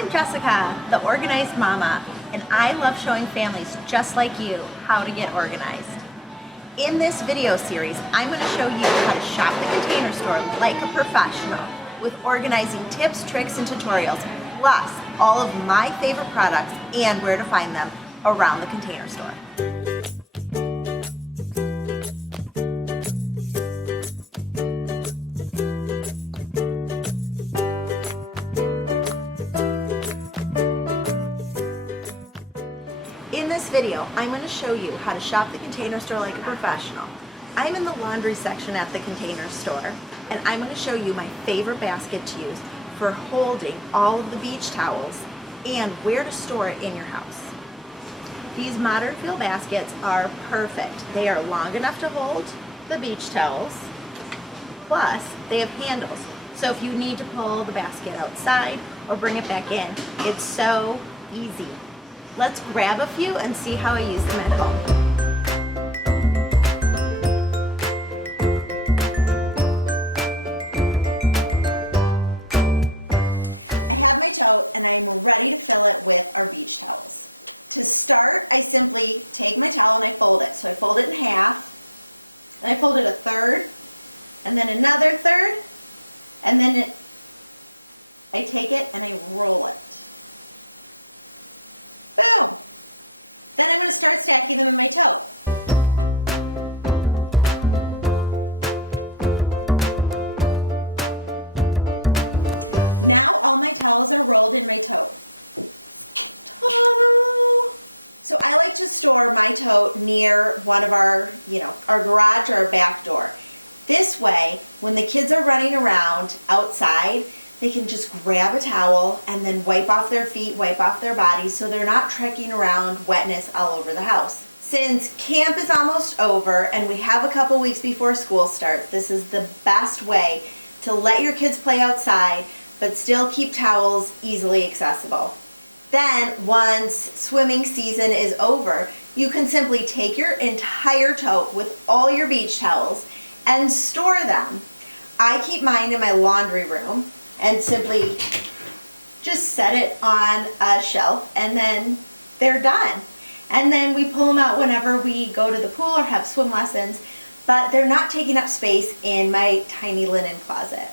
I'm Jessica, the Organized Mama, and I love showing families just like you how to get organized. In this video series, I'm going to show you how to shop the Container Store like a professional with organizing tips, tricks, and tutorials, plus all of my favorite products and where to find them around the Container Store. In this video, I'm going to show you how to shop the Container Store like a professional. I'm in the laundry section at the Container Store, and I'm going to show you my favorite basket to use for holding all of the beach towels and where to store it in your house. These modern feel baskets are perfect. They are long enough to hold the beach towels, plus they have handles. So if you need to pull the basket outside or bring it back in, it's so easy. Let's grab a few and see how I use them at home. I have my tote and I'm ready to fill it with our beach towels. To start, I simply take my towel and I fold it. So I fold it in half, and I fold it a third, and then another third, and then I take it and I roll it. Boom! Then I'm going to start stacking them in my tote. Now all my towels are rolled in my tote. Ta-da! So I like to store my tote near one of our garage or our back door. This way, when the kids are running around outside, they can just grab a towel and then wipe off their feet, wipe off their bodies, so they're not trekking around wetness all over the house. Since camp is almost over and we have a couple weeks before school starts, this is the best way to let your kids play outside but still keep towels easily accessible. Then, once swimming season is over, you can simply take your entire tote with all your beach towels and store them. I keep mine in my laundry room and simply just set it on a shelf, and then they're done. And then we pull them out whenever we go to the pool or have swim lessons, but they're not taking up space in my tiny linen closet.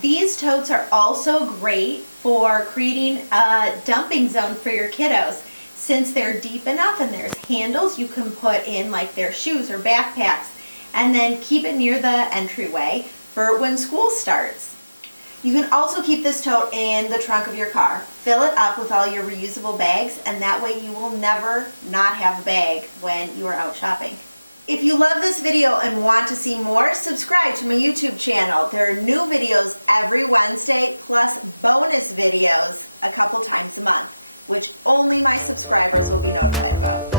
These totes are also great for creating a dumping zone for your kiddos. Since they're deep enough and there's handles, you can put in like their shoes or backpacks, and then keep it near the entryway for when school starts. You can also keep this tote in the trunk of your car. Fill it up with all your reusable bags, and that way you will never not have a bag when you are out shopping. If you love this video and want to see more, subscribe to my YouTube channel. There are new videos every Wednesday, plus bonus videos a couple times a month, which only my subscribers will be notified about.